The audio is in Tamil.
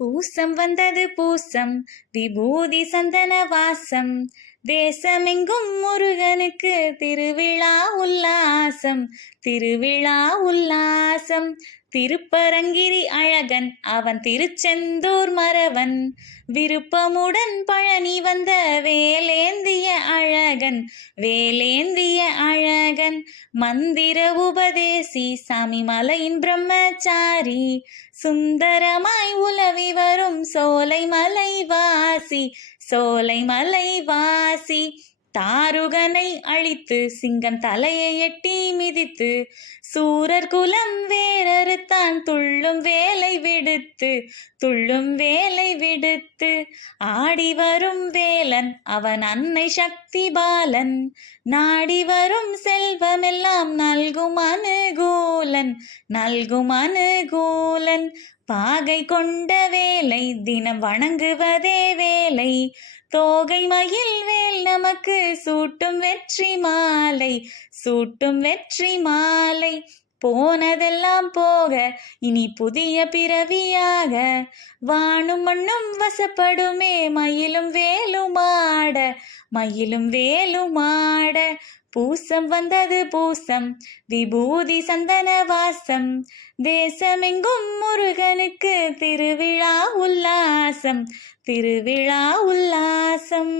பூசம் வந்தது பூசம், விபூதி சந்தன வாசம், தேசமெங்கும் முருகனுக்கு திருவிழா உல்லாசம், திருவிழா உல்லாசம். திருப்பரங்கிரி அழகன் அவன் திருச்செந்தூர் மறவன், விருப்பமுடன் பழனி வந்த வேலேந்திய அழகன், வேலேந்திய அழகன். மந்திர உபதேசி சாமிமலையின் பிரம்மச்சாரி, சுந்தரமாய் உலவி வரும் சோலைமலை வாசி, சோலைமலை வாசி. தாருகனை அழித்து சிங்கம் தலையை எட்டி மிதித்து, சூரர் குலம் வேறறுத்தான் துள்ளும் வேலை விடுத்து, துள்ளும் வேலை விடுத்து. ஆடி வரும் வேலன் அவன் அன்னை சக்தி பாலன், நாடி வரும் செல்வமெல்லாம் நல்கும் அனுகூலன், நல்கும் அனுகூலன். பாகை கொண்ட வேலை தினம் வணங்குவதே வேலை, தோகை மயில் வேல் நமக்கு சூட்டும் வெற்றி மாலை, சூட்டும் வெற்றி மாலை. போனதெல்லாம் போக இனி புதிய பிறவியாக, வானும் மண்ணும் வசப்படுமே மயிலும் வேலுமாட, மயிலும் வேலுமாட. பூசம் வந்தது பூசம், விபூதி சந்தன வாசம், தேசமெங்கும் முருகனுக்கு திருவிழா உல்லாசம், திருவிழா உல்லாசம்.